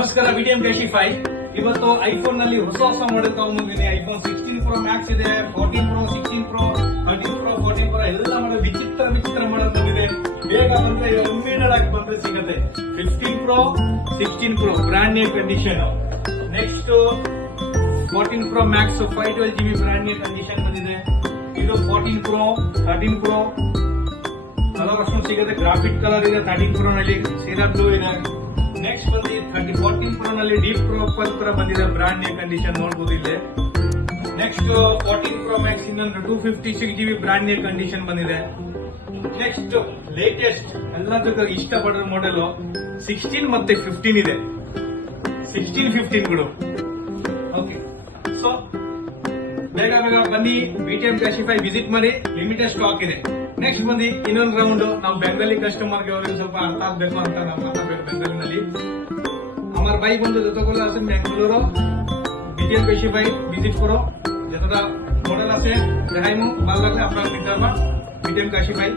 ನಮಸ್ಕಾರ, ಬಿಟಿಎಂ ಕ್ಯಾಶಿ 5 ಇವತ್ತು ಐಫೋನ್ ನಲ್ಲಿ ಹೊಸ ಮಾಡೆಲ್ ತಗೊಂಡ್ಬಂದಿದ್ದೀನಿ. ಐಫೋನ್ 16 Pro Max ಇದೆ, 14 Pro, 16 Pro, 13 Pro, 14 Pro ಎಲ್ಲ ಮಾಡಲ್ ವಿಚಿತ್ರ ಮಾಡಲ್ ಬಂದಿದೆ. ಬೇಗ ಬಂದ್ರೆ ಇಮಿಡಿಯೇಟ್ ಆಗಿ ಬಂದ್ರೆ ಸಿಗುತ್ತೆ. 15 Pro, 16 Pro brand new condition. Next 14 Pro Max 512GB brand new condition ಬಂದಿದೆ. ಇದು 14 Pro, 13 Pro ಕಲರ್ ಆಪ್ಷನ್ ಸಿಗುತ್ತೆ. ಗ್ರಾಫಿಕ್ ಕಲರ್ ಇದೆ 13 Pro ನಲ್ಲಿ, ಸೀರಾ ಬ್ಲೂ ಇದೆ. ನೆಕ್ಸ್ಟ್ ಬಂದು 14 Pro ನಲ್ಲಿ ಡೀಪ್ ಪ್ರೊಫೈಲ್ ಕೂಡ ಬಂದಿದೆ, ಬ್ರಾಂಡ್ ನ್ಯೂ ಕಂಡೀಷನ್ ನೋಡಬಹುದು ಇಲ್ಲಿ. ನೆಕ್ಸ್ಟ್ 14 Pro Max ಇನ್ನೊಂದು 256GB ಬ್ರಾಂಡ್ ನ್ಯೂ ಕಂಡೀಷನ್ ಬಂದಿದೆ. ನೆಕ್ಸ್ಟ್ ಲೇಟೆಸ್ಟ್ ಎಲ್ಲದಕ್ಕೂ ಇಷ್ಟಪಡೋ ಮಾಡೆಲ್ 16 ಮತ್ತೆ 15 ಇದೆ. 16, 15 ಗಳು. ಓಕೆ, ಸೊ ಬೇಗ ಬನ್ನಿ, ಬಿಟಿಎಂ ಕ್ಯಾಶಿ 5 ವಿಸಿಟ್ ಮಾಡಿ, ಲಿಮಿಟೆಡ್ ಸ್ಟಾಕ್ ಇದೆ. ನೆಕ್ಸ್ಟ್ ಬಂದು ಇನ್ನೊಂದು ರೌಂಡ್ ನಾವು ಬೆಂಗಾಲಿ ಕಸ್ಟಮರ್ಗೆ ಅವ್ರಿಗೆ ಸ್ವಲ್ಪ ಅರ್ಥ ಆಗ್ಬೇಕು ಅಂತ ನಾವು ಮಾತಾಡ್ಬೇಕು ಬೆಂಗಾಲಿನಲ್ಲಿ. আমার ভাই বন্ধু যতগুলো আছেন বেঙ্গালুরু বিটিএম ক্যাশি 5 ভিজিট করো, যতটা মডেল আছে দেখাইমু, ভালো লাগলে আপনারা নিতে পারবেন। বিটিএম ক্যাশি 5।